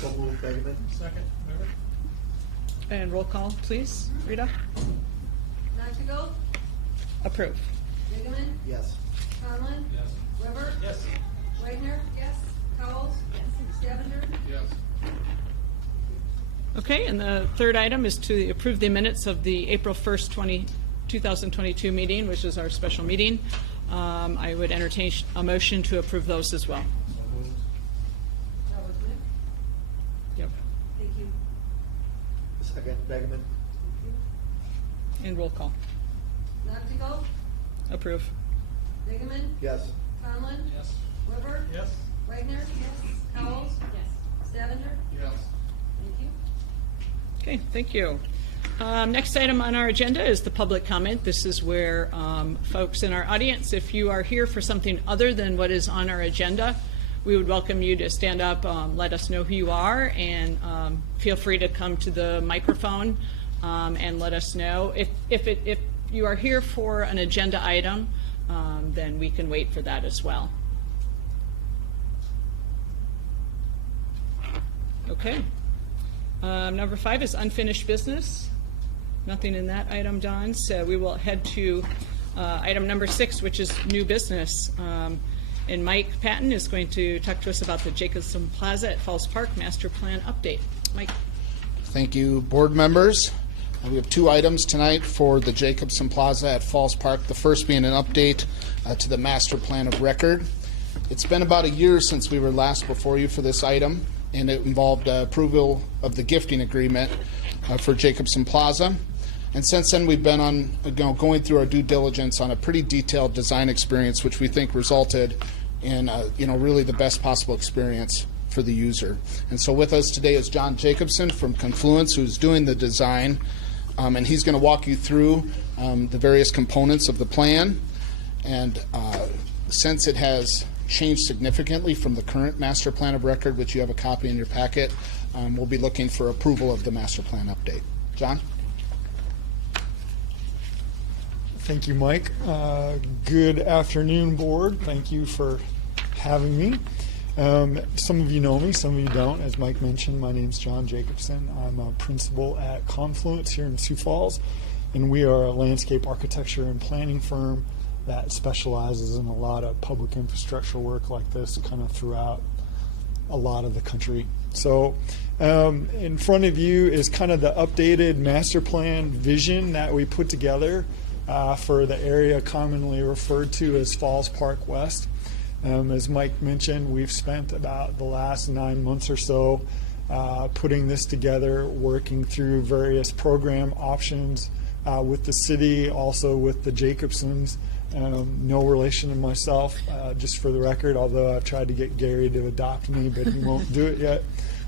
So moved, Begeman. Second, Weber. And roll call, please. Rita? Nachtigal? Approve. Begeman? Yes. Conlon? Yes. Weber? Yes. Wagner? Yes. Cowles? Yes. Stavanger? Yes. Okay, and the third item is to approve the minutes of the April 1st, 2022 meeting, which is our special meeting. I would entertain a motion to approve those as well. So moved. That was me. Yep. Thank you. Second, Begeman. And roll call. Nachtigal? Approve. Begeman? Yes. Conlon? Yes. Weber? Yes. Wagner? Yes. Cowles? Yes. Stavanger? Yes. Thank you. Okay, thank you. Next item on our agenda is the public comment. This is where folks in our audience, if you are here for something other than what is on our agenda, we would welcome you to stand up, let us know who you are, and feel free to come to the microphone and let us know. If you are here for an agenda item, then we can wait for that as well. Okay. Number 5 is unfinished business. Nothing in that item, Don. So we will head to item number 6, which is new business. And Mike Patton is going to talk to us about the Jacobson Plaza at Falls Park Master Plan update. Mike. Thank you, board members. We have 2 items tonight for the Jacobson Plaza at Falls Park. The first being an update to the Master Plan of Record. It's been about a year since we were last before you for this item, and it involved approval of the gifting agreement for Jacobson Plaza. And since then, we've been on going through our due diligence on a pretty detailed design experience, which we think resulted in really the best possible experience for the user. And so with us today is John Jacobson from Confluence, who's doing the design, and he's going to walk you through the various components of the plan. And since it has changed significantly from the current Master Plan of Record, which you have a copy in your packet, we'll be looking for approval of the Master Plan update. John? Thank you, Mike. Good afternoon, board. Thank you for having me. Some of you know me, some of you don't. As Mike mentioned, my name's John Jacobson. I'm a principal at Confluence here in Sioux Falls, and we are a landscape architecture and planning firm that specializes in a lot of public infrastructure work like this kind of throughout a lot of the country. So in front of you is kind of the updated master plan vision that we put together for the area commonly referred to as Falls Park West. As Mike mentioned, we've spent about the last 9 months or so putting this together, working through various program options with the city, also with the Jacobsons. No relation to myself, just for the record, although I've tried to get Gary to adopt me, but he won't do it yet,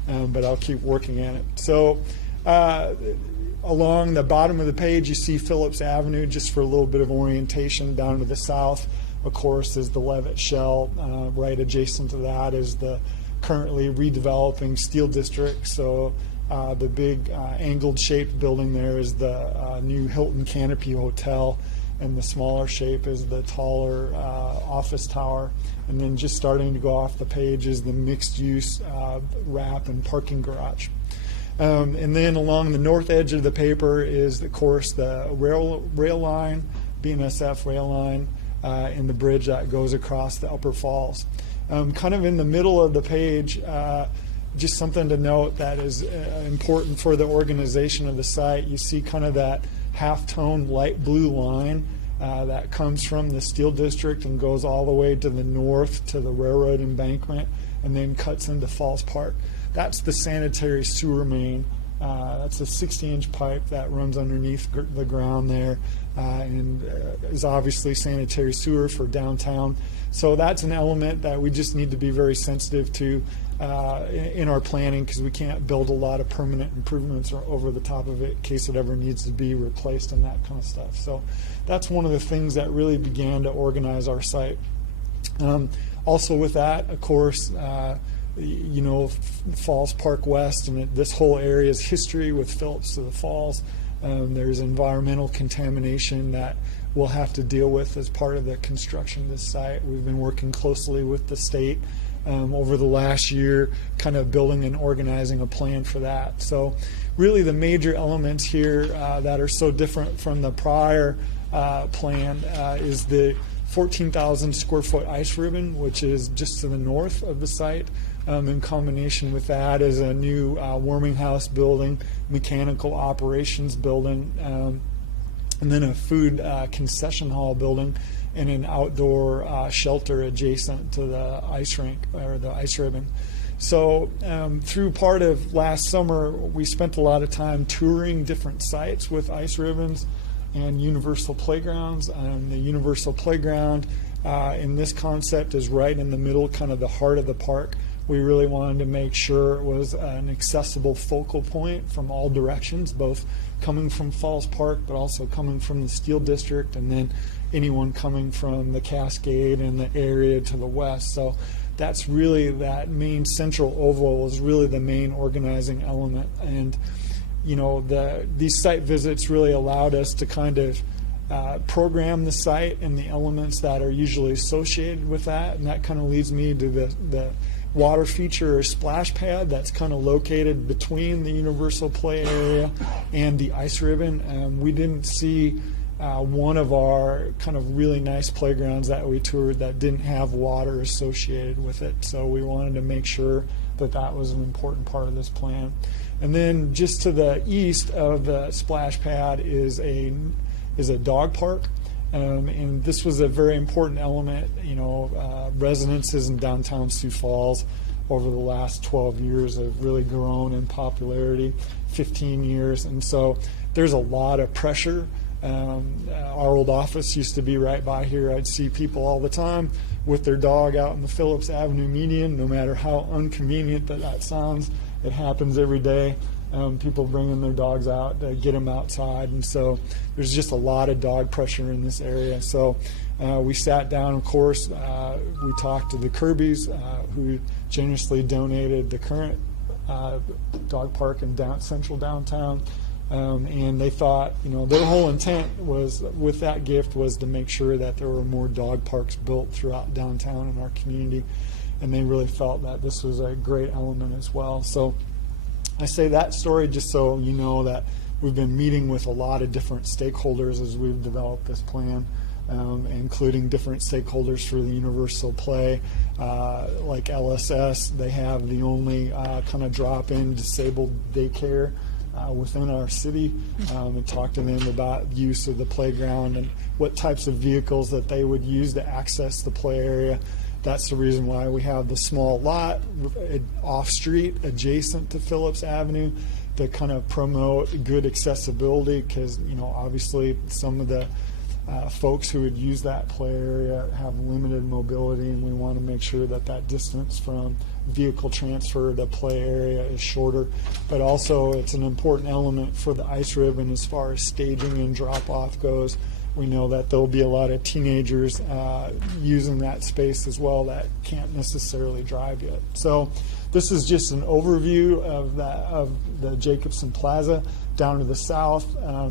but I'll keep working at it. So along the bottom of the page, you see Phillips Avenue, just for a little bit of orientation. Down to the south, of course, is the Levitt Shell. Right adjacent to that is the currently redeveloping Steel District. So the big angled shaped building there is the new Hilton Canopy Hotel, and the smaller shape is the taller office tower. And then just starting to go off the page is the mixed use wrap and parking garage. And then along the north edge of the paper is, of course, the rail line, BNSF rail line, and the bridge that goes across the Upper Falls. Kind of in the middle of the page, just something to note that is important for the organization of the site. You see kind of that half-tone light blue line that comes from the Steel District and goes all the way to the north to the railroad embankment and then cuts into Falls Park. That's the sanitary sewer main. That's a 60-inch pipe that runs underneath the ground there and is obviously sanitary sewer for downtown. So that's an element that we just need to be very sensitive to in our planning, because we can't build a lot of permanent improvements over the top of it in case it ever needs to be replaced and that kind of stuff. So that's one of the things that really began to organize our site. Also with that, of course, Falls Park West and this whole area's history with Phillips to the Falls. There's environmental contamination that we'll have to deal with as part of the construction of this site. We've been working closely with the state over the last year, kind of building and organizing a plan for that. So really the major elements here that are so different from the prior plan is the 14,000 square foot ice ribbon, which is just to the north of the site. In combination with that is a new warming house building, mechanical operations building, and then a food concession hall building and an outdoor shelter adjacent to the ice rink or the ice ribbon. So through part of last summer, we spent a lot of time touring different sites with ice ribbons and universal playgrounds. The universal playground in this concept is right in the middle, kind of the heart of the park. We really wanted to make sure it was an accessible focal point from all directions, both coming from Falls Park, but also coming from the Steel District, and then anyone coming from the Cascade and the area to the west. So that's really, that main central oval is really the main organizing element. And you know, these site visits really allowed us to kind of program the site and the elements that are usually associated with that. And that kind of leads me to the water feature or splash pad that's kind of located between the universal play area and the ice ribbon. We didn't see one of our kind of really nice playgrounds that we toured that didn't have water associated with it. So we wanted to make sure that that was an important part of this plan. And then just to the east of the splash pad is a dog park. And this was a very important element. You know, residences in downtown Sioux Falls over the last 12 years have really grown in popularity, 15 years. And so there's a lot of pressure. Our old office used to be right by here. I'd see people all the time with their dog out in the Phillips Avenue median, no matter how inconvenient that sounds. It happens every day. People bringing their dogs out to get them outside, and so there's just a lot of dog pressure in this area. So we sat down, of course, we talked to the Kirbys, who generously donated the current dog park in central downtown, and they thought, you know, their whole intent was with that gift was to make sure that there were more dog parks built throughout downtown in our community, and they really felt that this was a great element as well. So I say that story just so you know that we've been meeting with a lot of different stakeholders as we've developed this plan, including different stakeholders for the universal play, like LSS. They have the only kind of drop-in disabled daycare within our city, and talk to them about use of the playground and what types of vehicles that they would use to access the play area. That's the reason why we have the small lot off-street adjacent to Phillips Avenue to kind of promote good accessibility, because, you know, obviously some of the folks who would use that play area have limited mobility, and we want to make sure that that distance from vehicle transfer to play area is shorter. But also it's an important element for the ice ribbon as far as staging and drop-off goes. We know that there'll be a lot of teenagers using that space as well that can't necessarily drive yet. So this is just an overview of the Jacobson Plaza. Down to the south,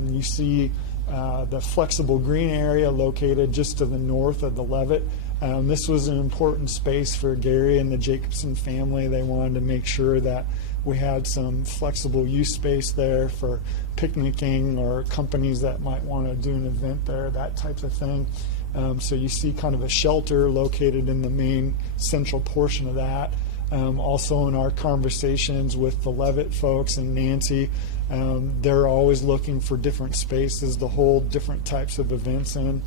you see the flexible green area located just to the north of the Levitt. This was an important space for Gary and the Jacobson family. They wanted to make sure that we had some flexible use space there for picnicking or companies that might want to do an event there, that type of thing. So you see kind of a shelter located in the main central portion of that. Also in our conversations with the Levitt folks and Nancy, they're always looking for different spaces to hold different types of events in,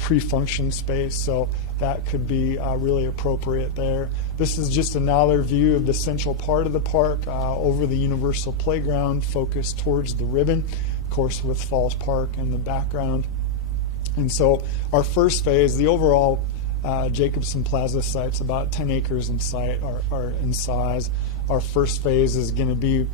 pre-function space, so that could be really appropriate there. This is just another view of the central part of the park over the universal playground, focused towards the ribbon, of course with Falls Park in the background. And so our first phase, the overall Jacobson Plaza site's about 10 acres in site or in size. Our first phase is going to be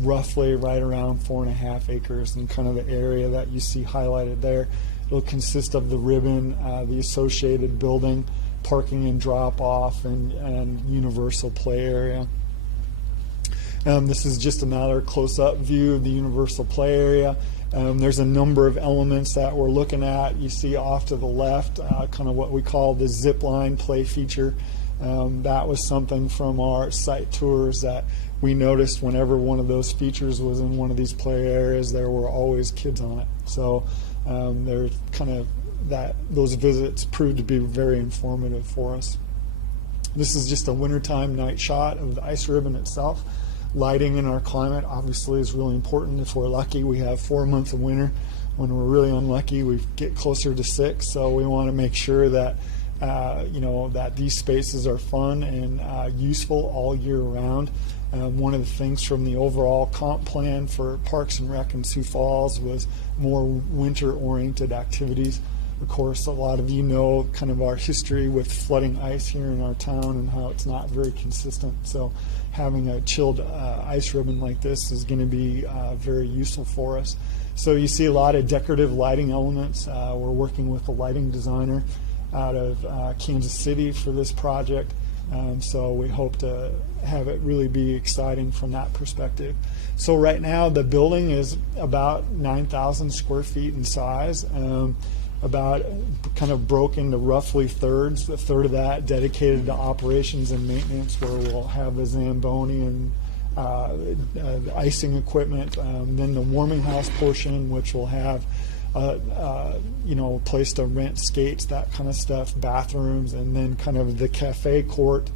roughly right around 4.5 acres in kind of the area that you see highlighted there. It'll consist of the ribbon, the associated building, parking and drop-off, and universal play area. This is just another close-up view of the universal play area. There's a number of elements that we're looking at. You see off to the left kind of what we call the Zipline play feature. That was something from our site tours that we noticed whenever one of those features was in one of these play areas, there were always kids on it. So they're kind of those visits proved to be very informative for us. This is just a wintertime night shot of the ice ribbon itself. Lighting in our climate obviously is really important. If we're lucky, we have 4 months of winter. When we're really unlucky, we get closer to 6. So we want to make sure that that these spaces are fun and useful all year round. One of the things from the overall comp plan for Parks and Rec in Sioux Falls was more winter-oriented activities. Of course, a lot of you know kind of our history with flooding ice here in our town and how it's not very consistent. So having a chilled ice ribbon like this is going to be very useful for us. So you see a lot of decorative lighting elements. We're working with a lighting designer out of Kansas City for this project. So we hope to have it really be exciting from that perspective. So right now the building is about 9,000 square feet in size. About kind of broken into roughly thirds. A third of that dedicated to operations and maintenance, where we'll have the Zamboni and the icing equipment. Then the warming house portion, which will have a place to rent skates, that kind of stuff, bathrooms, and then kind of the cafe court,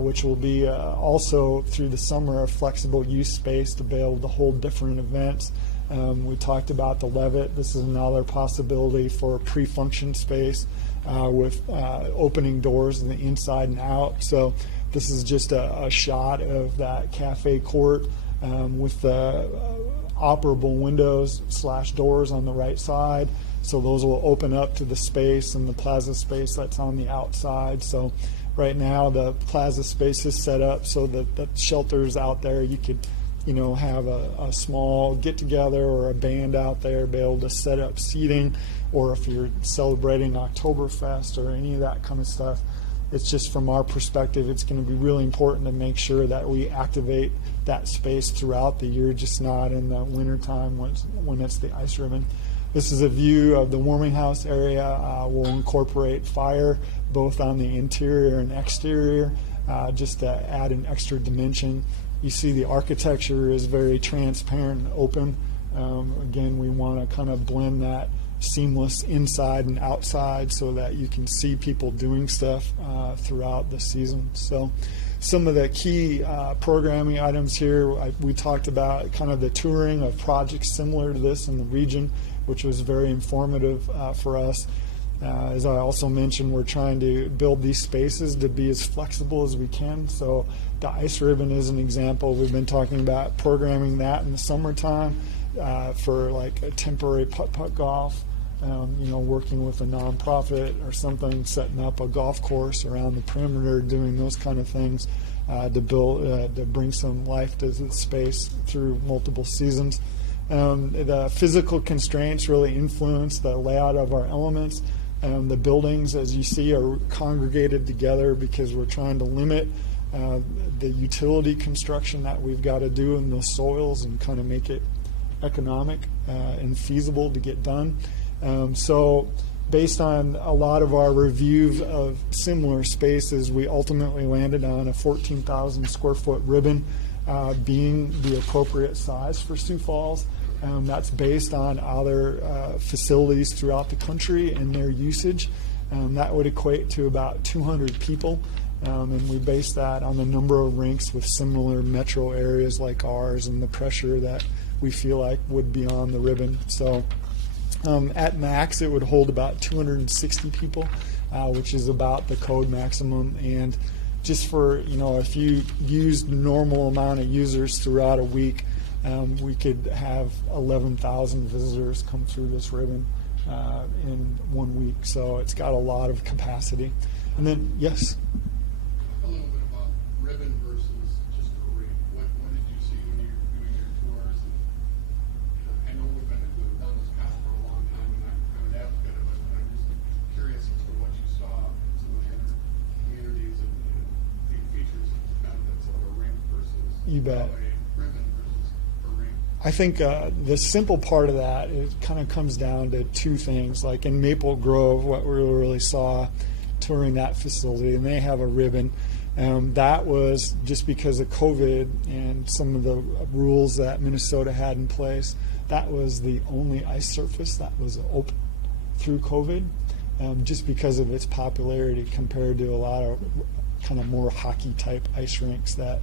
which will be also through the summer a flexible use space to be able to hold different events. We talked about the Levitt. This is another possibility for a pre-function space with opening doors on the inside and out. So this is just a shot of that cafe court with the operable windows / doors on the right side. So those will open up to the space and the plaza space that's on the outside. So right now the plaza space is set up so that the shelters out there, you could have a small get-together or a band out there, be able to set up seating, or if you're celebrating Oktoberfest or any of that kind of stuff. It's just from our perspective, it's going to be really important to make sure that we activate that space throughout the year, just not in the wintertime when it's the ice ribbon. This is a view of the warming house area. We'll incorporate fire both on the interior and exterior just to add an extra dimension. You see the architecture is very transparent and open. Again, we want to kind of blend that seamless inside and outside so that you can see people doing stuff throughout the season. So some of the key programming items here, we talked about kind of the touring of projects similar to this in the region, which was very informative for us. As I also mentioned, we're trying to build these spaces to be as flexible as we can. So the ice ribbon is an example. We've been talking about programming that in the summertime for like a temporary putt-putt golf, working with a nonprofit or something, setting up a golf course around the perimeter, doing those kind of things to build, to bring some life to the space through multiple seasons. The physical constraints really influence the layout of our elements. The buildings, as you see, are congregated together because we're trying to limit the utility construction that we've got to do in those soils and kind of make it economic and feasible to get done. So based on a lot of our reviews of similar spaces, we ultimately landed on a 14,000 square foot ribbon being the appropriate size for Sioux Falls. That's based on other facilities throughout the country and their usage. That would equate to about 200 people. And we base that on the number of rinks with similar metro areas like ours and the pressure that we feel like would be on the ribbon. So at max, it would hold about 260 people, which is about the code maximum. And just for, if you used normal amount of users throughout a week, we could have 11,000 visitors come through this ribbon in 1 week. So it's got a lot of capacity. And then, yes? A little bit about ribbon versus just a rink. What did you see when you were doing your tours? And I know we've been down this path for a long time, and I'm an advocate of it, but I'm just curious as to what you saw in some of the other communities and the features and benefits of a rink versus You bet. a ribbon versus a rink. I think the simple part of that, it kind of comes down to two things. Like in Maple Grove, what we really saw touring that facility, and they have a ribbon. That was just because of COVID and some of the rules that Minnesota had in place. That was the only ice surface that was open through COVID, just because of its popularity compared to a lot of kind of more hockey type ice rinks that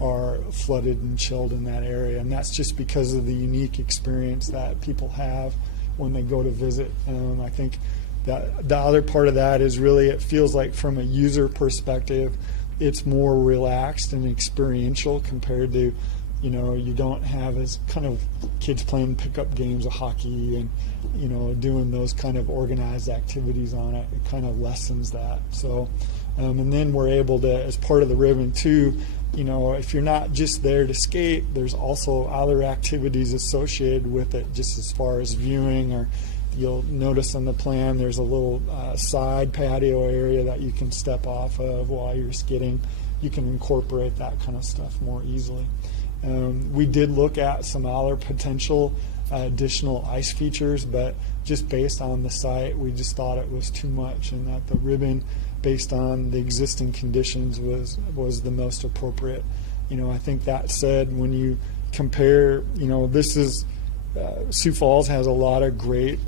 are flooded and chilled in that area. And that's just because of the unique experience that people have when they go to visit. I think that the other part of that is really, it feels like from a user perspective, it's more relaxed and experiential compared to, you know, you don't have as kind of kids playing pickup games of hockey and, you know, doing those kind of organized activities on it. It kind of lessens that. So, and then we're able to, as part of the ribbon too, you know, if you're not just there to skate, there's also other activities associated with it, just as far as viewing, or you'll notice on the plan there's a little side patio area that you can step off of while you're skating. You can incorporate that kind of stuff more easily. We did look at some other potential additional ice features, but just based on the site, we just thought it was too much, and that the ribbon, based on the existing conditions, was the most appropriate. You know, I think that said, when you compare, you know, this is Sioux Falls has a lot of great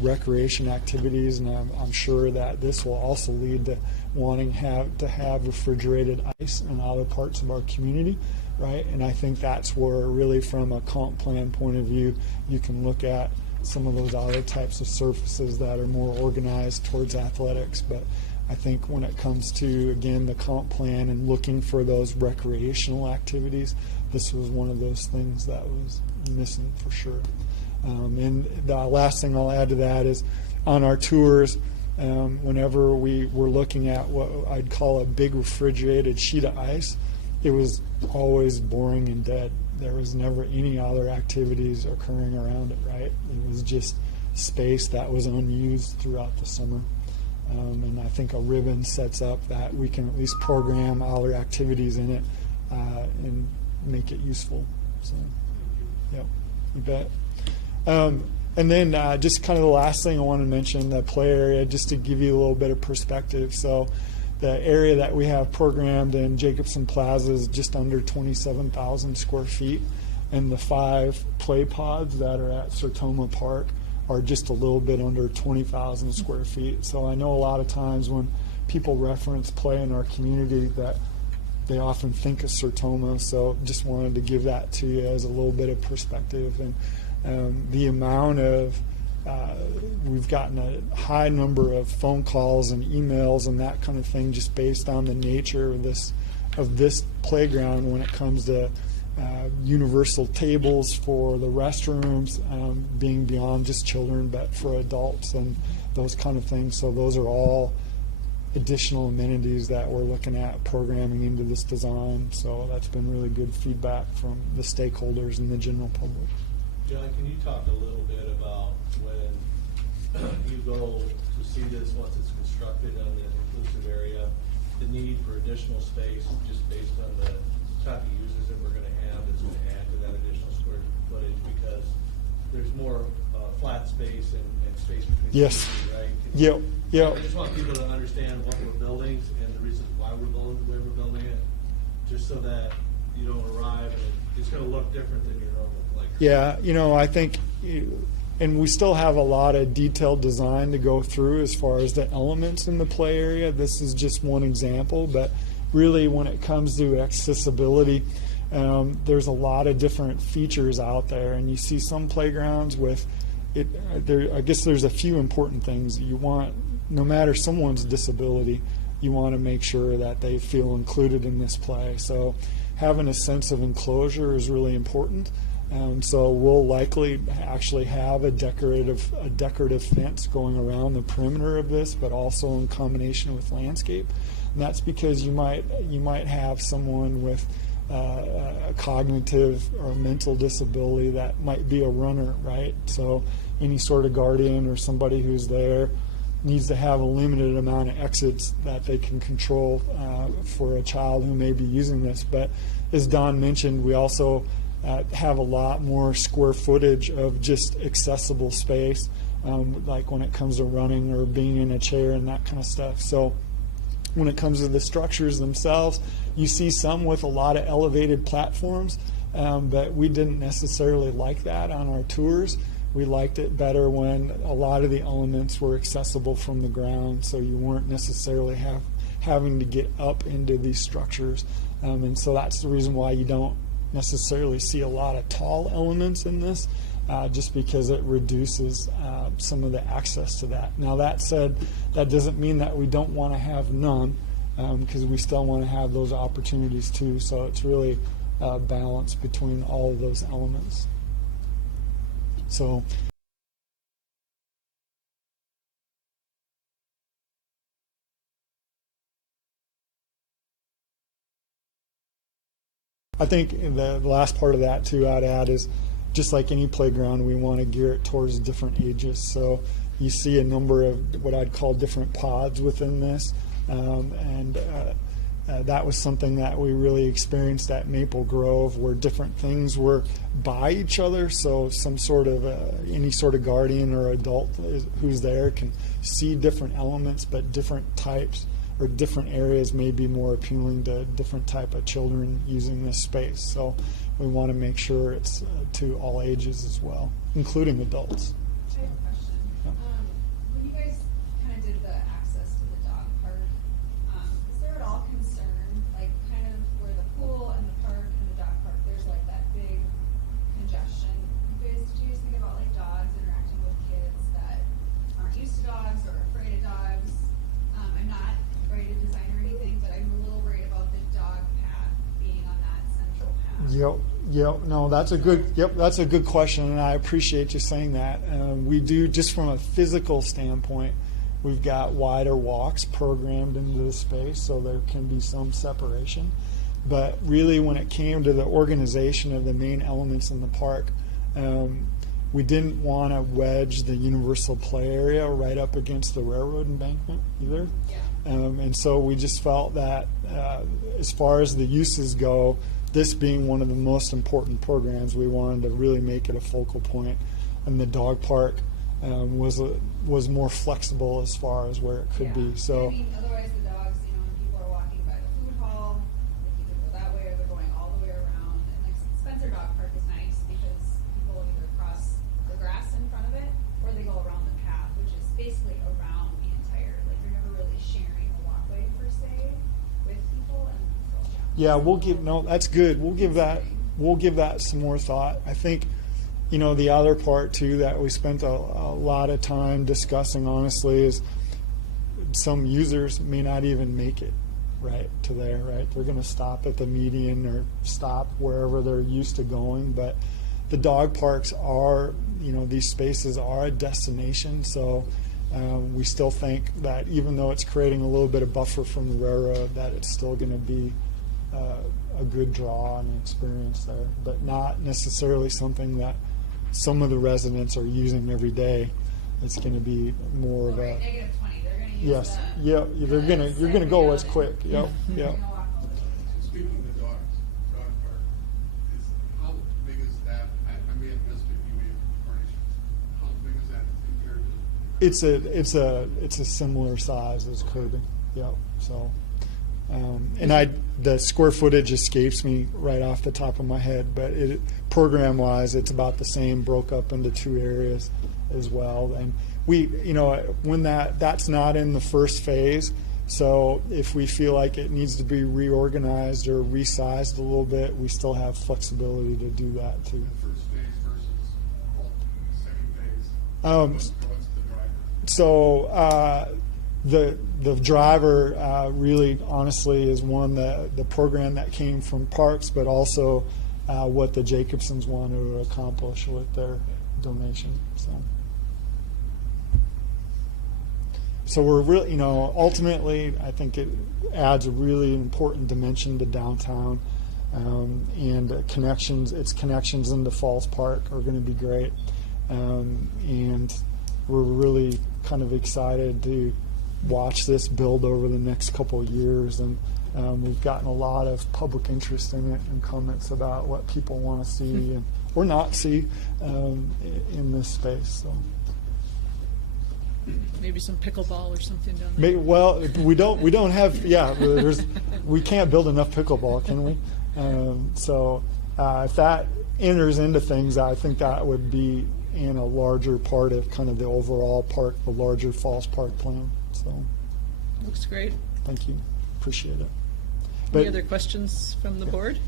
recreation activities, and I'm sure that this will also lead to wanting to have refrigerated ice in other parts of our community, right? And I think that's where, really, from a comp plan point of view, you can look at some of those other types of surfaces that are more organized towards athletics. But I think when it comes to, again, the comp plan and looking for those recreational activities, this was one of those things that was missing for sure. And the last thing I'll add to that is, on our tours, whenever we were looking at what I'd call a big refrigerated sheet of ice, it was always boring and dead. There was never any other activities occurring around it, right? It was just space that was unused throughout the summer. And I think a ribbon sets up that we can at least program other activities in it and make it useful. So, yeah, you bet. And then just kind of the last thing I want to mention, the play area, just to give you a little bit of perspective. So the area that we have programmed in Jacobson Plaza is just under 27,000 square feet, and the 5 play pods that are at Sertoma Park are just a little bit under 20,000 square feet. So I know a lot of times when people reference play in our community that they often think of Sertoma, so just wanted to give that to you as a little bit of perspective. And the amount of we've gotten a high number of phone calls and emails and that kind of thing, just based on the nature of this playground when it comes to universal tables for the restrooms, being beyond just children but for adults and those kind of things. So those are all additional amenities that we're looking at programming into this design. So that's been really good feedback from the stakeholders and the general public. John, can you talk a little bit about when you go to see this, once it's constructed on the inclusive area, the need for additional space just based on the type of users that we're going to have that's going to add to that additional square footage, because there's more flat space and space between Yes. the right? Yeah. I just want people to understand what we're building and the reasons why we're building the way we're building it, just so that you don't arrive and it's going to look different than your normal playground. Yeah, you know, I think, and we still have a lot of detailed design to go through as far as the elements in the play area. This is just one example, but really when it comes to accessibility, there's a lot of different features out there, and you see some playgrounds with it. I guess there's a few important things you want, no matter someone's disability, you want to make sure that they feel included in this play. So having a sense of enclosure is really important. So we'll likely actually have a decorative fence going around the perimeter of this, but also in combination with landscape. And that's because you might have someone with a cognitive or mental disability that might be a runner, right? So any sort of guardian or somebody who's there needs to have a limited amount of exits that they can control for a child who may be using this. But as Don mentioned, we also have a lot more square footage of just accessible space, like when it comes to running or being in a chair and that kind of stuff. So when it comes to the structures themselves. You see some with a lot of elevated platforms, but we didn't necessarily like that on our tours. We liked it better when a lot of the elements were accessible from the ground, so you weren't necessarily having to get up into these structures. And so that's the reason why you don't necessarily see a lot of tall elements in this, just because it reduces some of the access to that. Now, that said, that doesn't mean that we don't want to have none, because we still want to have those opportunities too. So it's really a balance between all of those elements. So I think the last part of that too I'd add is, just like any playground, we want to gear it towards different ages. So you see a number of what I'd call different pods within this, and that was something that we really experienced at Maple Grove, where different things were by each other. So some sort of any sort of guardian or adult who's there can see different elements, but different types or different areas may be more appealing to different type of children using this space. So we want to make sure it's to all ages as well, including adults. I have a question. When you guys kind of did the access to the dog park, is there at all concern, like kind of where the pool and the park and the dog park, there's like that big congestion? Do you guys think about like dogs interacting with kids that aren't used to dogs or afraid of dogs? I'm not afraid to design or anything, but I'm a little worried about the dog path being on that central path. Yep. No, that's a good question, and I appreciate you saying that. We do, just from a physical standpoint, we've got wider walks programmed into the space, so there can be some separation. But really, when it came to the organization of the main elements in the park, we didn't want to wedge the universal play area right up against the railroad embankment either. Yeah. And so we just felt that as far as the uses go, this being one of the most important programs, we wanted to really make it a focal point. And the dog park was more flexible as far as where it could be. So. I mean, otherwise the dogs, when people are walking by the food hall, they can go that way or they're going all the way around. And like Spencer Dog Park is nice because people either cross the grass in front of it or they go around the path, which is basically around the entire, like you're never really sharing a walkway per se with people. And so, yeah, that's good. We'll give that some more thought. I think, the other part too that we spent a lot of time discussing, honestly, is some users may not even make it right to there, right? They're going to stop at the median or stop wherever they're used to going. But the dog parks are, these spaces are a destination. So we still think that even though it's creating a little bit of buffer from the railroad, that it's still going to be a good draw and experience there, but not necessarily something that some of the residents are using every day. It's going to be more of a -20, they're going to use yes, the, yeah. You're going to go as quick. Yep, yep. Speaking of the dog park, how big is that? I may have missed it, you may have furnished. How big is that compared to? It's a similar size as Kirby. Yep. So, and the square footage escapes me right off the top of my head, but program-wise, it's about the same, broke up into two areas as well. And we, when that's not in the first phase, so if we feel like it needs to be reorganized or resized a little bit, we still have flexibility to do that too. The first phase versus second phase. What's the driver? So the driver really, honestly, is one the program that came from Parks, but also what the Jacobsons wanted to accomplish with their donation. So we're really, ultimately, I think it adds a really important dimension to downtown, and its connections into Falls Park are going to be great, and we're really kind of excited to watch this build over the next couple of years, and we've gotten a lot of public interest in it and comments about what people want to see or not see in this space. So. Maybe some pickleball or something down there. Well, we don't have, we can't build enough pickleball, can we? If that enters into things, I think that would be in a larger part of kind of the overall park, the larger Falls Park plan. So, Looks great. thank you, appreciate it. Any other questions from the board?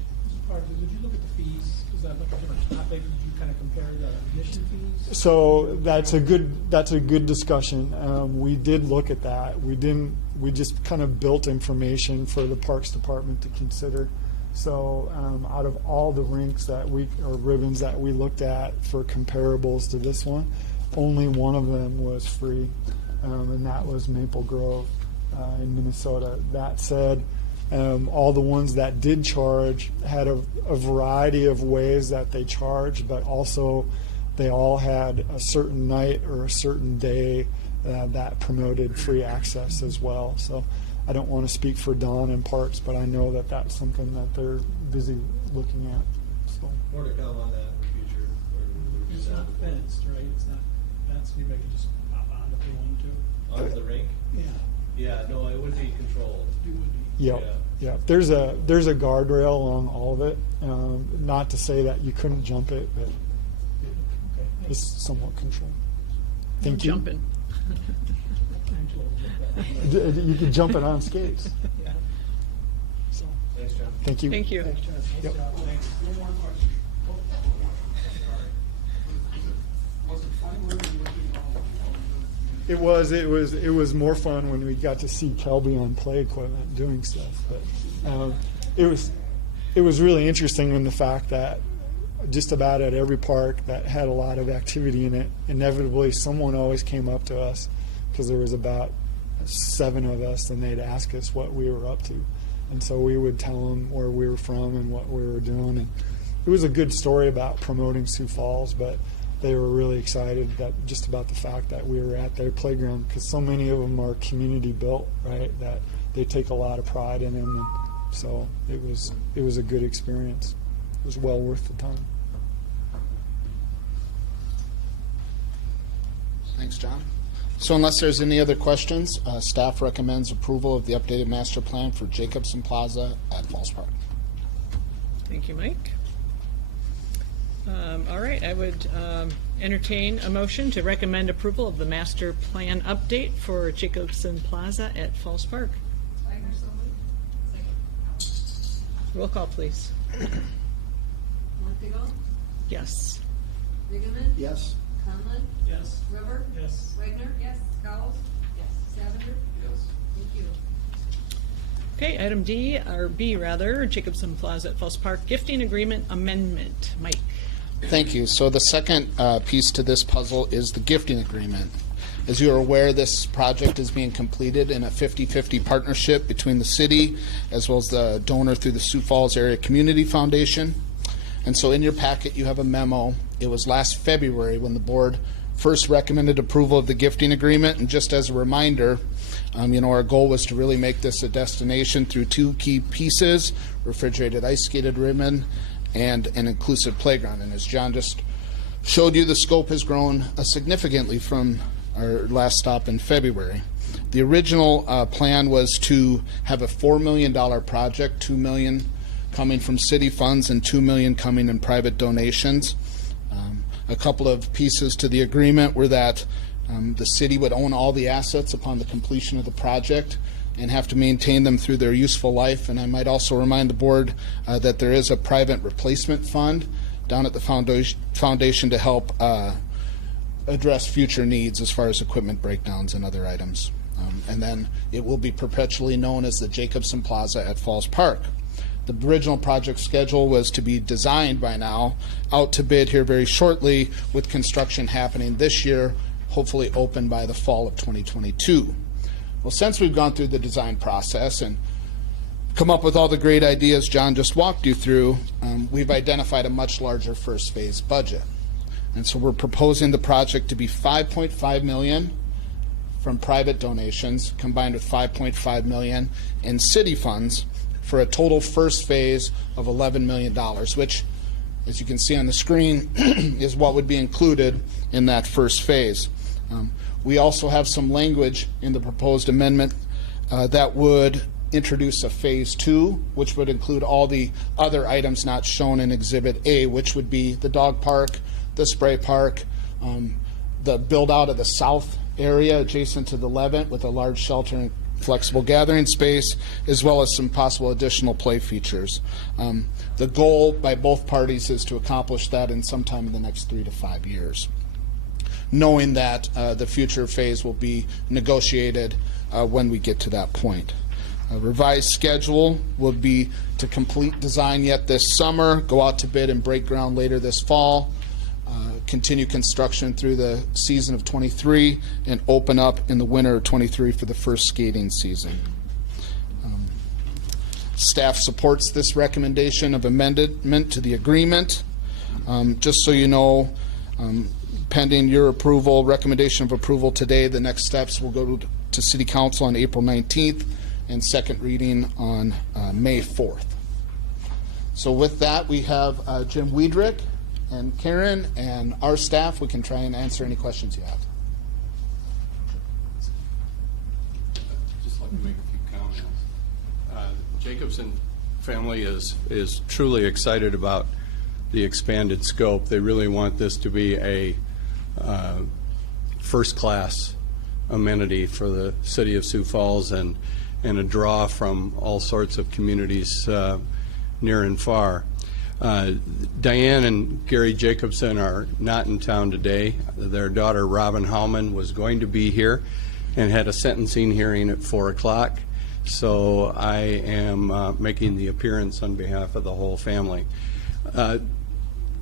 Did you look at the fees? Is that like a different topic? Did you kind of compare the admission fees? So that's a good discussion. We did look at that. We just kind of built information for the Parks Department to consider. So out of all the rinks or ribbons that we looked at for comparables to this one, only one of them was free, and that was Maple Grove in Minnesota. That said, all the ones that did charge had a variety of ways that they charged, but also they all had a certain night or a certain day that promoted free access as well. So I don't want to speak for Don and Parks, but I know that that's something that they're busy looking at. So. More to come on that in the future. It's not fenced, right? It's not fenced. Anybody can just pop on if they want to. On the rink? Yeah, Yeah, no, it would be controlled. it would be. Yep. Yeah. Yeah. There's a guardrail along all of it. Not to say that you couldn't jump it, but Okay. it's somewhat controlled. No Thank you. jumping. I'm too old to get that. You could jump it on skates. Yeah. So, Thanks, John. thank you. Thank you. Thanks, Chad. Nice Yep. job. Thanks. One more question. Sorry. Was it fun living with you? It was more fun when we got to see Kelby on play equipment doing stuff. But it was really interesting in the fact that just about at every park that had a lot of activity in it, inevitably someone always came up to us because there was about 7 of us, and they'd ask us what we were up to, and so we would tell them where we were from and what we were doing. And it was a good story about promoting Sioux Falls, but they were really excited just about the fact that we were at their playground, because so many of them are community built, right? That they take a lot of pride in them, and so it was a good experience. It was well worth the time. Thanks, John. So unless there's any other questions, staff recommends approval of the updated master plan for Jacobson Plaza at Falls Park. Thank you, Mike. All right, I would entertain a motion to recommend approval of the master plan update for Jacobson Plaza at Falls Park. Roll call, please. Montigo, Yes. Riggleman, Yes. Conlon, Yes. River, Yes. Wagner, yes, Schools, yes, Savager, Yes. thank you. Okay, item D, or B rather, Jacobson Plaza at Falls Park gifting agreement amendment. Mike. Thank you. So the second piece to this puzzle is the gifting agreement. As you are aware, this project is being completed in a 50-50 partnership between the city as well as the donor through the Sioux Falls Area Community Foundation. And so in your packet, you have a memo. It was last February when the board first recommended approval of the gifting agreement. And just as a reminder, our goal was to really make this a destination through 2 key pieces: refrigerated ice skated ribbon and an inclusive playground. And as John just showed you, the scope has grown significantly from our last stop in February. The original plan was to have a $4 million project, $2 million coming from city funds and $2 million coming in private donations. A couple of pieces to the agreement were that the city would own all the assets upon the completion of the project and have to maintain them through their useful life. And I might also remind the board that there is a private replacement fund down at the foundation to help address future needs as far as equipment breakdowns and other items. And then it will be perpetually known as the Jacobson Plaza at Falls Park. The original project schedule was to be designed by now, out to bid here very shortly, with construction happening this year, hopefully open by the fall of 2022. Well, since we've gone through the design process and come up with all the great ideas John just walked you through, we've identified a much larger first phase budget. And so we're proposing the project to be $5.5 million from private donations combined with $5.5 million in city funds for a total first phase of $11 million, which, as you can see on the screen, is what would be included in that first phase. We also have some language in the proposed amendment that would introduce a Phase 2, which would include all the other items not shown in Exhibit A, which would be the dog park, the spray park, the build-out of the south area adjacent to the Levant with a large shelter and flexible gathering space, as well as some possible additional play features. The goal by both parties is to accomplish that in sometime in the next 3 to 5 years, knowing that the future phase will be negotiated when we get to that point. A revised schedule will be to complete design yet this summer, go out to bid and break ground later this fall, continue construction through the season of 23, and open up in the winter of 23 for the first skating season. Staff supports this recommendation of amendment to the agreement. Just so you know, pending your approval, recommendation of approval today, the next steps will go to City Council on April 19th and second reading on May 4th. So with that, we have Jim Wiedrich and Karen and our staff. We can try and answer any questions you have. Just like to make a few comments. Jacobson family is truly excited about the expanded scope. They really want this to be a first-class amenity for the city of Sioux Falls and a draw from all sorts of communities near and far. Diane and Gary Jacobson are not in town today. Their daughter Robin Howman was going to be here and had a sentencing hearing at 4 o'clock. So I am making the appearance on behalf of the whole family.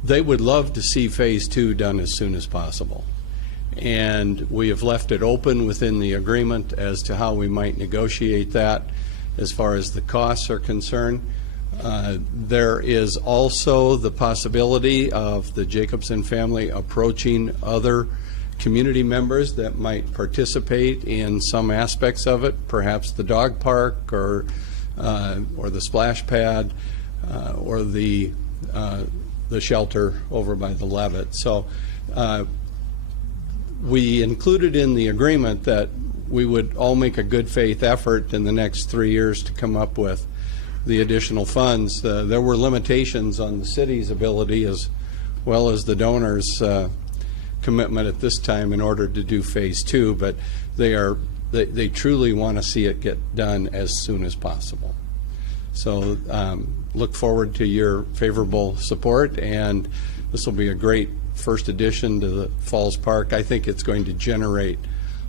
They would love to see Phase 2 done as soon as possible. And we have left it open within the agreement as to how we might negotiate that as far as the costs are concerned. There is also the possibility of the Jacobson family approaching other community members that might participate in some aspects of it, perhaps the dog park or the splash pad or the shelter over by the Levitt. So we included in the agreement that we would all make a good faith effort in the next 3 years to come up with the additional funds. There were limitations on the city's ability as well as the donors' commitment at this time in order to do Phase 2, but they truly want to see it get done as soon as possible. So look forward to your favorable support, and this will be a great first addition to the Falls Park. I think it's going to generate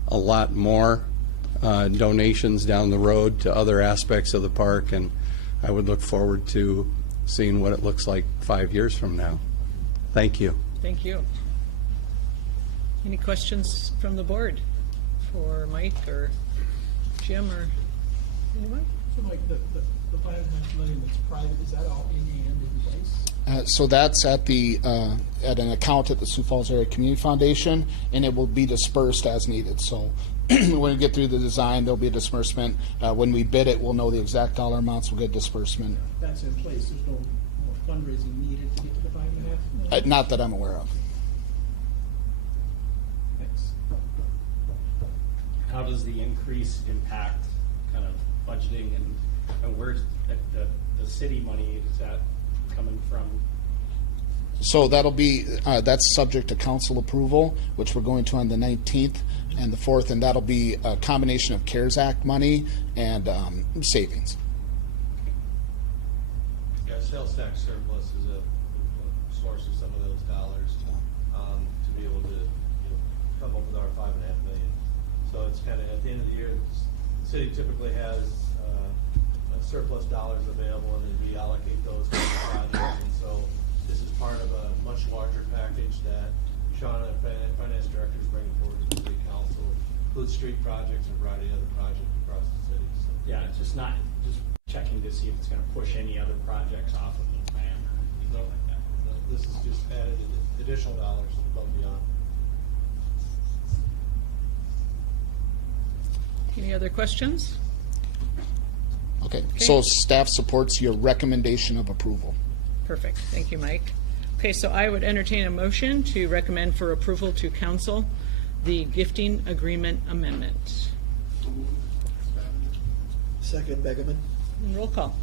a lot more donations down the road to other aspects of the park, and I would look forward to seeing what it looks like 5 years from now. Thank you. Thank you. Any questions from the board for Mike or Jim or anyone? So Mike, the $5.5 million that's private, is that all in hand in place? So that's at at an account at the Sioux Falls Area Community Foundation, and it will be dispersed as needed. So when we get through the design, there'll be a disbursement. When we bid it, we'll know the exact dollar amounts. We'll get disbursement. That's in place. There's no more fundraising needed to get to the $5.5 million? Not that I'm aware of. Thanks. How does the increase impact kind of budgeting and where's the city money, is that coming from? So that'll be, that's subject to council approval, which we're going to on the 19th and the 4th, and that'll be a combination of CARES Act money and savings. Yeah, sales tax surplus is a source of some of those dollars to be able to come up with our $5.5 million. So it's kind of at the end of the year, the city typically has surplus dollars available, and then we allocate those to the projects. And so this is part of a much larger package that Sean and finance directors bring forward to the city council, includes street projects and a variety of other projects across the city. So. Yeah, it's just not just checking to see if it's going to push any other projects off of the plan or anything like that. No, this is just added additional dollars above and beyond. Any other questions? Okay, so staff supports your recommendation of approval. Perfect. Thank you, Mike. Okay, so I would entertain a motion to recommend for approval to council the gifting agreement amendment. So moved. Spaviger. Second, Begeman. And roll call.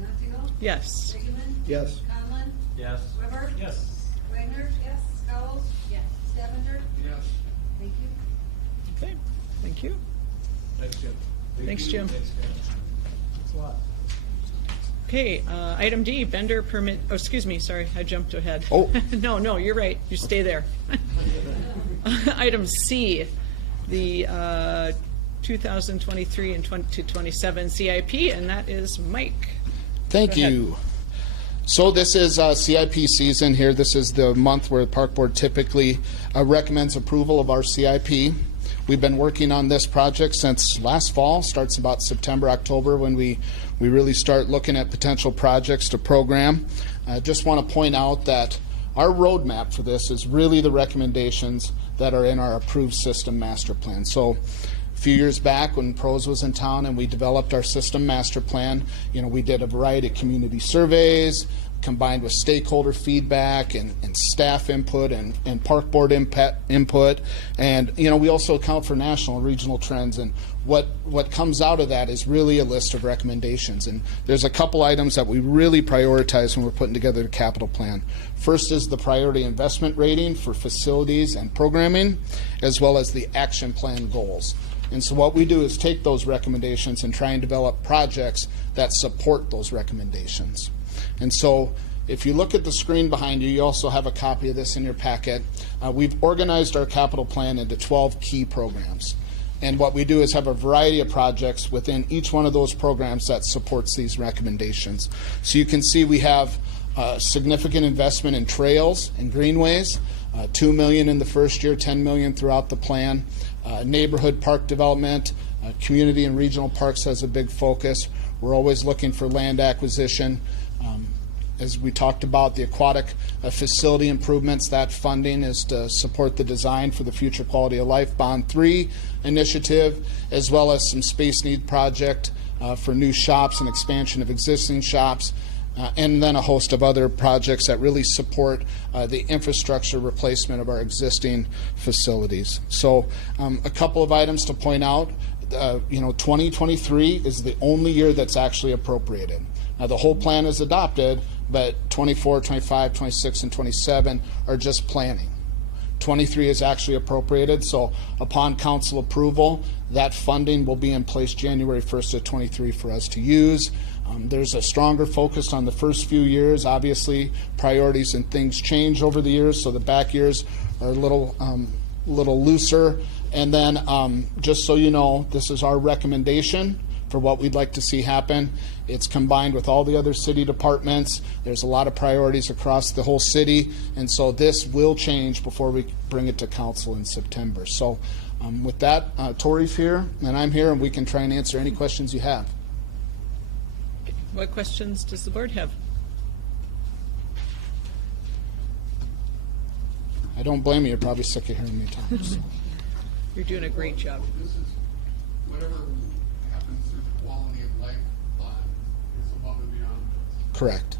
Montigo? Yes. Bigeman? Yes. Conlon? Yes. Weber? Yes. Wagner? Yes. Scoles? Yes. Stevinger? Yes. Thank you. Okay, thank you. Thanks, Jim. Thanks, Jim. Thanks, Ken. Thanks a lot. Okay, item D, vendor permit, oh, excuse me, sorry, I jumped ahead. Oh. No, you're right, you stay there. Item C, the 2023 and 2027 CIP, and that is Mike. Thank Go ahead. you. So this is CIP season here. This is the month where the Park Board typically recommends approval of our CIP. We've been working on this project since last fall, starts about September, October, when we really start looking at potential projects to program. I just want to point out that our roadmap for this is really the recommendations that are in our approved system master plan. So a few years back when PROS was in town and we developed our system master plan, we did a variety of community surveys combined with stakeholder feedback and staff input and park board input. And, we also account for national and regional trends. And what comes out of that is really a list of recommendations. And there's a couple items that we really prioritize when we're putting together the capital plan. First is the priority investment rating for facilities and programming, as well as the action plan goals. And so what we do is take those recommendations and try and develop projects that support those recommendations. And so if you look at the screen behind you, you also have a copy of this in your packet. We've organized our capital plan into 12 key programs. And what we do is have a variety of projects within each one of those programs that supports these recommendations. So you can see we have significant investment in trails and greenways, $2 million in the first year, $10 million throughout the plan. Neighborhood park development, community and regional parks has a big focus. We're always looking for land acquisition. As we talked about, the aquatic facility improvements, that funding is to support the design for the Future Quality of Life Bond 3 initiative, as well as some space need project for new shops and expansion of existing shops, and then a host of other projects that really support the infrastructure replacement of our existing facilities. So a couple of items to point out. 2023 is the only year that's actually appropriated. Now, the whole plan is adopted, but 24, 25, 26, and 27 are just planning. 23 is actually appropriated, so upon council approval, that funding will be in place January 1st of 23 for us to use. There's a stronger focus on the first few years. Obviously, priorities and things change over the years, so the back years are a little looser. And then, just so you know, this is our recommendation for what we'd like to see happen. It's combined with all the other city departments. There's a lot of priorities across the whole city, and so this will change before we bring it to council in September. So with that, Tori's here, and I'm here, and we can try and answer any questions you have. What questions does the board have? I don't blame you. You're probably sick of hearing me talk. So. You're doing a great job. This is, whatever happens through the quality of life bond is above and beyond this. Correct.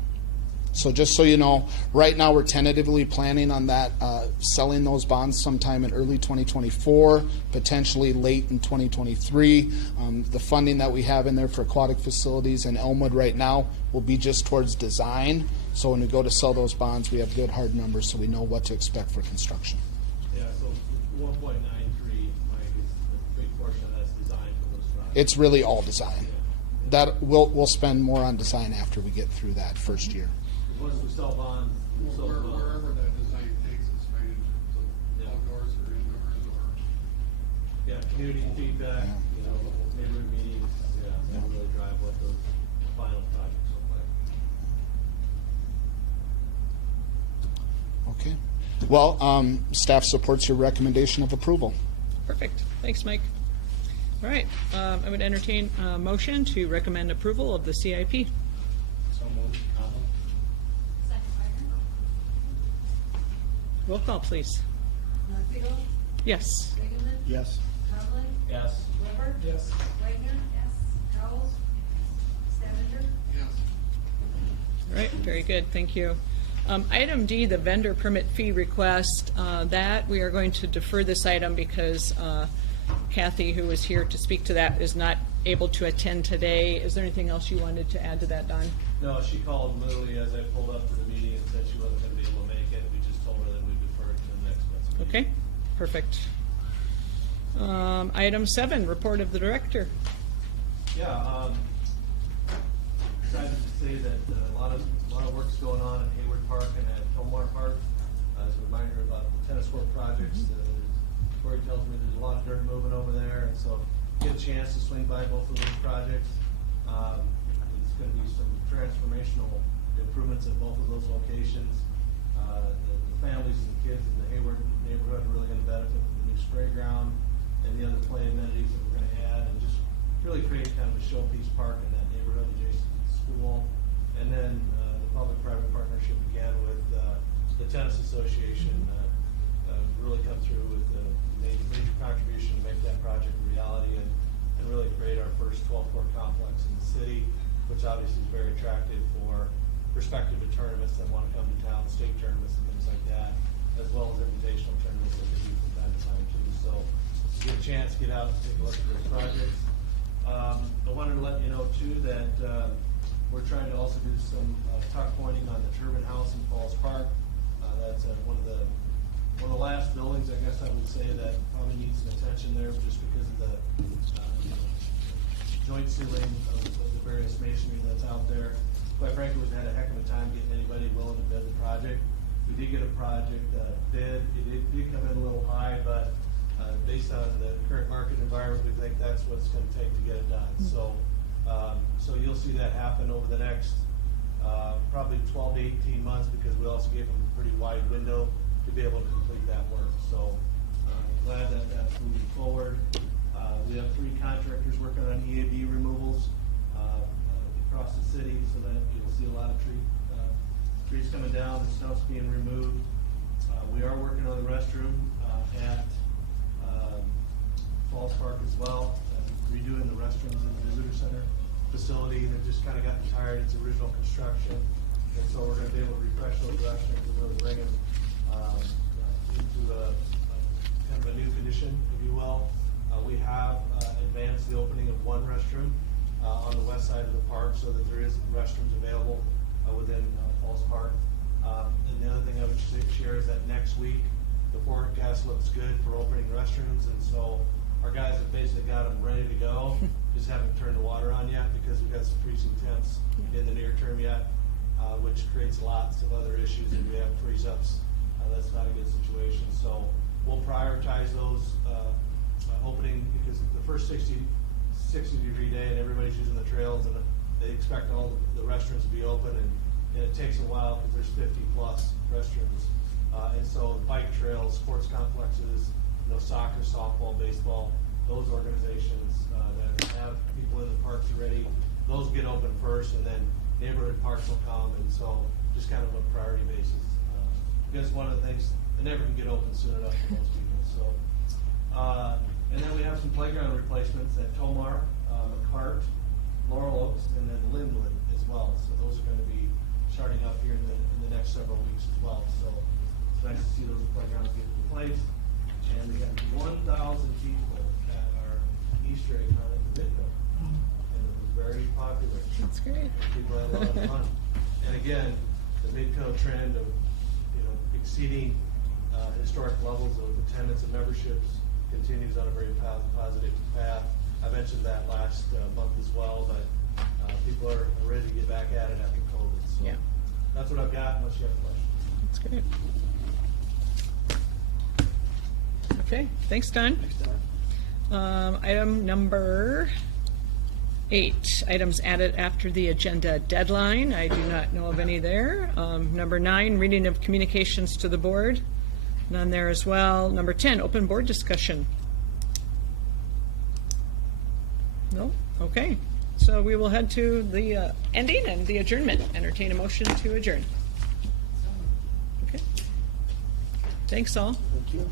So just so you know, right now we're tentatively planning on that, selling those bonds sometime in early 2024, potentially late in 2023. The funding that we have in there for aquatic facilities in Elmwood right now will be just towards design. So when we go to sell those bonds, we have good hard numbers so we know what to expect for construction. Yeah, so 1.93, Mike, is a big portion of that's designed for those projects. It's really all design. That we'll spend more on design after we get through that first year. Once we sell bonds, we'll sell bonds. Wherever that design takes us, right, in terms of Yeah. outdoors or indoors or. Yeah, community feedback, neighborhood meetings, that will really drive what those final projects look like. Okay. Well, staff supports your recommendation of approval. Perfect. Thanks, Mike. All right. I would entertain a motion to recommend approval of the CIP. So moved. Conlon? Second, Wagner. Roll call, please. Montigo? Yes. Bigeman? Yes. Conlon? Yes. Weber? Yes. Wagner? Yes. Scoles? Stevinger? Yes. All right. Very good. Thank you. Item D, the vendor permit fee request, that we are going to defer this item because Kathy, who is here to speak to that, is not able to attend today. Is there anything else you wanted to add to that, Don? No, she called literally as I pulled up to the meeting and said she wasn't gonna be able to make it. We just told her that we deferred to the next month's meeting. Okay, perfect. Item 7, report of the director. Yeah, excited to say that a lot of work's going on at Hayward Park and at Tomar Park. As a reminder about the tennis court projects, Corey tells me there's a lot of dirt moving over there, and so get a chance to swing by both of those projects. It's going to be some transformational improvements at both of those locations. The families and the kids in the Hayward neighborhood are really going to benefit from the new spray ground and the other play amenities that we're going to add, and just really create kind of a showpiece park in that neighborhood adjacent to the school. And then the public-private partnership again with the tennis association really come through with a major contribution to make that project a reality and really create our first 12-court complex in the city, which obviously is very attractive for prospective tournaments that want to come to town, state tournaments and things like that, as well as invitational tournaments that we do from time to time too. So if you get a chance, get out and take a look at those projects. I wanted to let you know too that we're trying to also do some tuck pointing on the Turbine House in Falls Park. That's one of the last buildings, I guess I would say, that probably needs some attention there just because of the joint ceiling of the various masonry that's out there. Quite frankly, we've had a heck of a time getting anybody willing to bid the project. We did get a project bid. It did come in a little high, but based on the current market environment, we think that's what it's going to take to get it done. So you'll see that happen over the next probably 12 to 18 months because we also gave them a pretty wide window to be able to complete that work. So glad that that's moving forward. We have 3 contractors working on EAB removals across the city, so that you'll see a lot of trees coming down, the snow's being removed. We are working on the restroom at Falls Park as well, redoing the restrooms in the visitor center facility. They've just kind of gotten tired. It's original construction, and so we're going to be able to refresh those restrooms and really bring them into a kind of a new condition, if you will. We have advanced the opening of 1 restroom on the west side of the park, so that there is restrooms available within Falls Park. And the other thing I would share is that next week the forecast looks good for opening restrooms, and so our guys have basically got them ready to go. Just haven't turned the water on yet because we've got some freezing temps in the near term yet, which creates lots of other issues if we have freeze-ups. That's not a good situation. So we'll prioritize those opening because the first 60-degree day and everybody's using the trails and they expect all the restrooms to be open and it takes a while because there's 50+ restrooms. And so bike trails, sports complexes, soccer, softball, baseball, those organizations that have people in the parks already, those get open first, and then neighborhood parks will come, and so just kind of a priority basis. Because one of the things, they never can get open soon enough for most people. So, and then we have some playground replacements at Tomar, McCart, Laurel Oaks, and then Lindwood as well. So those are going to be starting up here in the next several weeks as well. So it's nice to see those playgrounds get replaced. And we have 1,000 people at our Easter egg hunt at the Midco. And it was very popular. That's great. People had a lot of fun. And again, the Midco trend of exceeding historic levels of attendance and memberships continues on a very positive path. I mentioned that last month as well, but people are ready to get back at it after COVID. So yeah. That's what I've got, unless you have questions. That's great. Okay, thanks, Don. Item number 8, items added after the agenda deadline. I do not know of any there. Number 9, reading of communications to the board. None there as well. Number 10, open board discussion. No? Okay. So we will head to the ending and the adjournment. Entertain a motion to adjourn. Okay. Thanks all. Thank you.